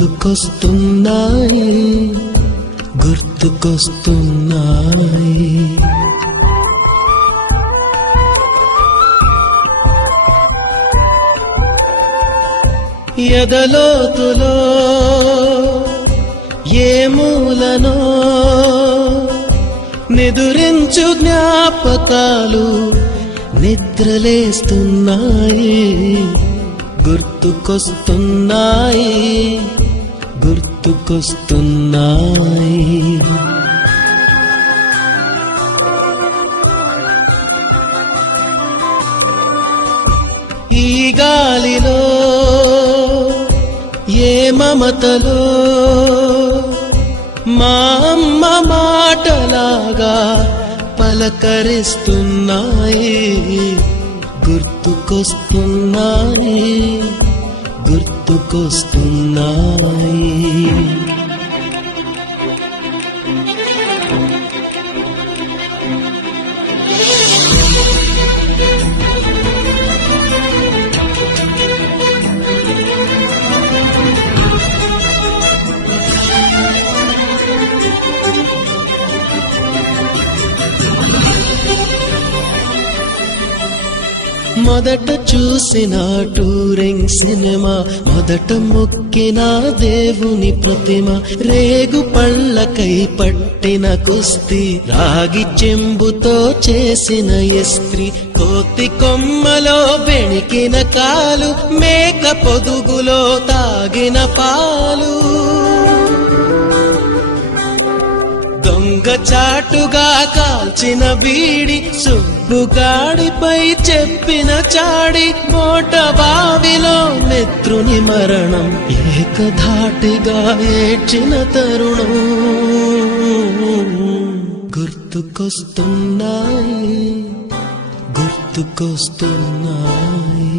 గుర్తుకొస్తున్నాయి గుర్తుకొస్తున్నాయి. ఎదలోతులో ఏ మూలనో నిదురించు జ్ఞాపకాలు నిద్రలేస్తున్నాయి గుర్తుకొస్తున్నాయి గుర్తుకొస్తున్నాయి. ఈ గాలిలో ఏ మమతలో మా అమ్మ మాటలాగా పలకరిస్తున్నాయి గుర్తుకొస్తున్నాయి గుర్తుకొస్తున్నాయి. మొదట చూసిన టూరింగ్ సినిమా, మొదట మొక్కిన దేవుని ప్రతిమ, రేగు పళ్ళకై పట్టిన కుస్తీ, రాగి చెంబుతో చేసిన ఇస్త్రీ, కోతి కొమ్మలో బెణికిన కాలు, మేక పొదుగులో తాగిన పాలు, దొంగ చాటుగా కాల్చిన బీడి, సుబ్బుగాడిపై చెప్పిన చాడి, మోట బావిలో మిత్రుని మరణం, ఏకధాటిగా ఏడ్చిన తరుణం గుర్తుకొస్తున్నాయి గుర్తుకొస్తున్నాయి.